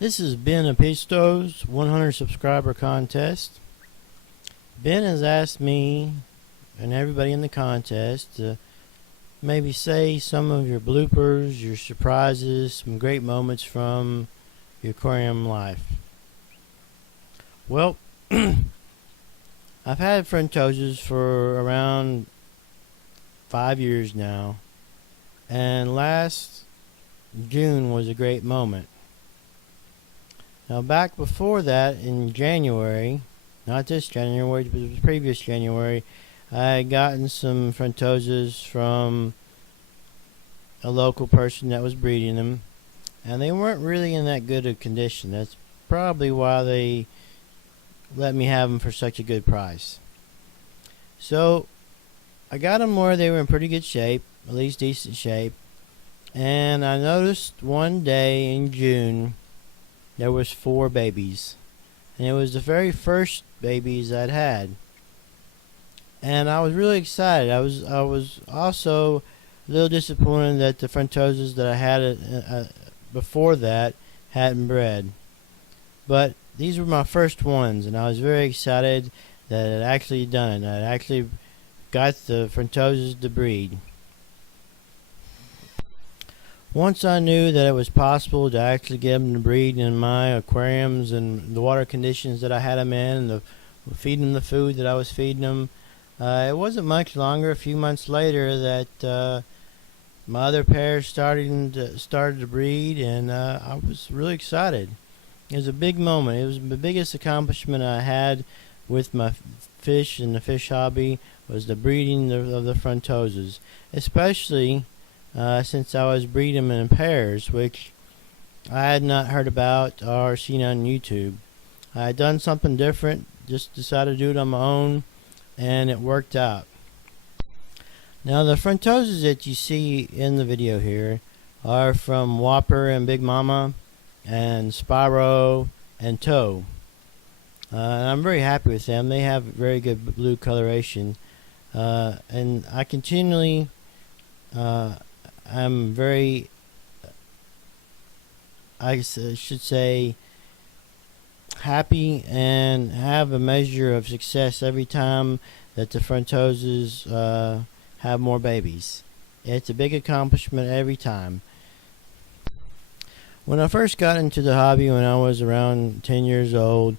This is Ben Apisto's 100 subscriber contest. Ben has asked me and everybody in the contest to maybe say some of your bloopers, your surprises, some great moments from your aquarium life. Well, I've had Frontosas for around 5 years now, and last June was a great moment. Now, back before that, in January, not this January, but the previous January, I had gotten some Frontosas from a local person that was breeding them, and they weren't really in that good of condition. That's probably why they let me have them for such a good price. So, I got them where they were in pretty good shape, at least decent shape, and I noticed one day in June there was 4 babies, and it was the very first babies I'd had, and I was really excited. I was also a little disappointed that the Frontosas that I had before that hadn't bred, but these were my first ones, and I was very excited that it actually done it. I actually got the Frontosas to breed. Once I knew that it was possible to actually get them to breed in my aquariums and the water conditions that I had them in, and feeding them the food that I was feeding them, it wasn't much longer, a few months later, that my other pairs started to breed, and I was really excited. It was a big moment. It was the biggest accomplishment I had with my fish and the fish hobby, was the breeding of the Frontosas, especially since I was breeding them in pairs, which I had not heard about or seen on YouTube. I had done something different, just decided to do it on my own, and it worked out. Now, the Frontosas that you see in the video here are from Wopper and Big Momma and Spyro and Toe. And I'm very happy with them. They have very good blue coloration, and I continually I'm very, I should say, happy and have a measure of success every time that the Frontosas have more babies. It's a big accomplishment every time. When I first got into the hobby when I was around 10 years old,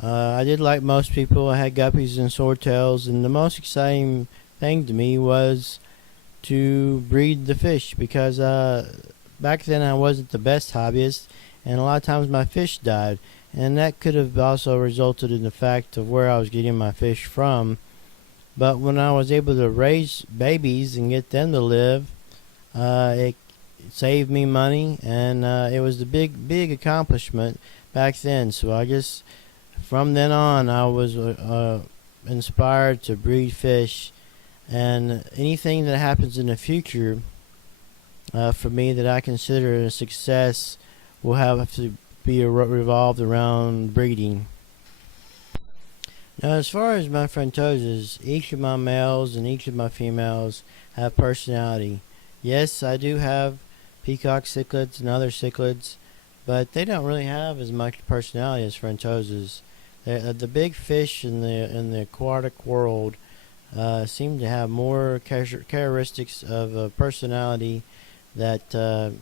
I did like most people. I had guppies and swordtails, and the most exciting thing to me was to breed the fish, because back then I wasn't the best hobbyist, and a lot of times my fish died, and that could have also resulted in the fact of where I was getting my fish from. But when I was able to raise babies and get them to live, it saved me money, and it was a big accomplishment back then. So I guess from then on I was inspired to breed fish. And anything that happens in the future for me that I consider a success will have to be revolved around breeding. Now, as far as my Frontosas, each of my males and each of my females have personality. Yes, I do have peacock cichlids and other cichlids, but they don't really have as much personality as Frontosas. The big fish in the aquatic world seem to have more characteristics of personality that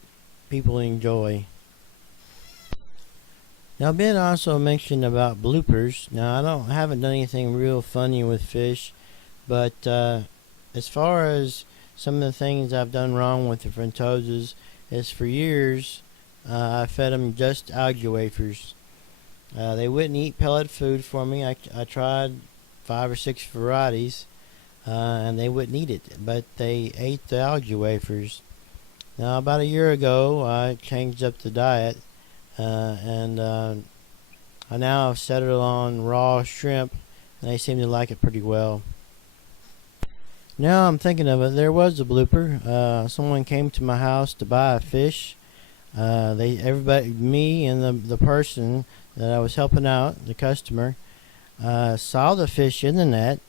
people enjoy. Now, Ben also mentioned about bloopers. Now, I haven't done anything real funny with fish, but as far as some of the things I've done wrong with the Frontosas, is for years I fed them just algae wafers. They wouldn't eat pellet food for me. I tried 5 or 6 varieties, and they wouldn't eat it, but they ate the algae wafers. Now, about a year ago, I changed up the diet, and I now have settled on raw shrimp, and they seem to like it pretty well. Now I'm thinking of it, there was a blooper. Someone came to my house to buy a fish. Me and the person that I was helping out, the customer, saw the fish in the net.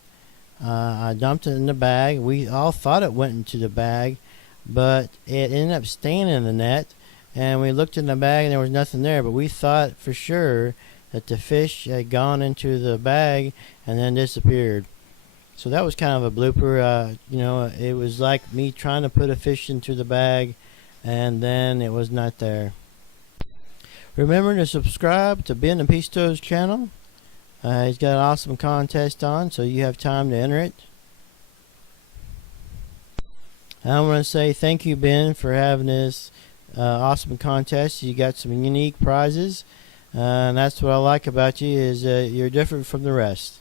I dumped it in the bag. We all thought it went into the bag, but it ended up staying in the net and we looked in the bag and there was nothing there, but we thought for sure that the fish had gone into the bag and then disappeared. So that was kind of a blooper. It was like me trying to put a fish into the bag and then it was not there. Remember to subscribe to Ben Apisto's channel. He's got an awesome contest on, so you have time to enter it. I want to say thank you, Ben, for having this awesome contest. You got some unique prizes, and that's what I like about you, is you're different from the rest.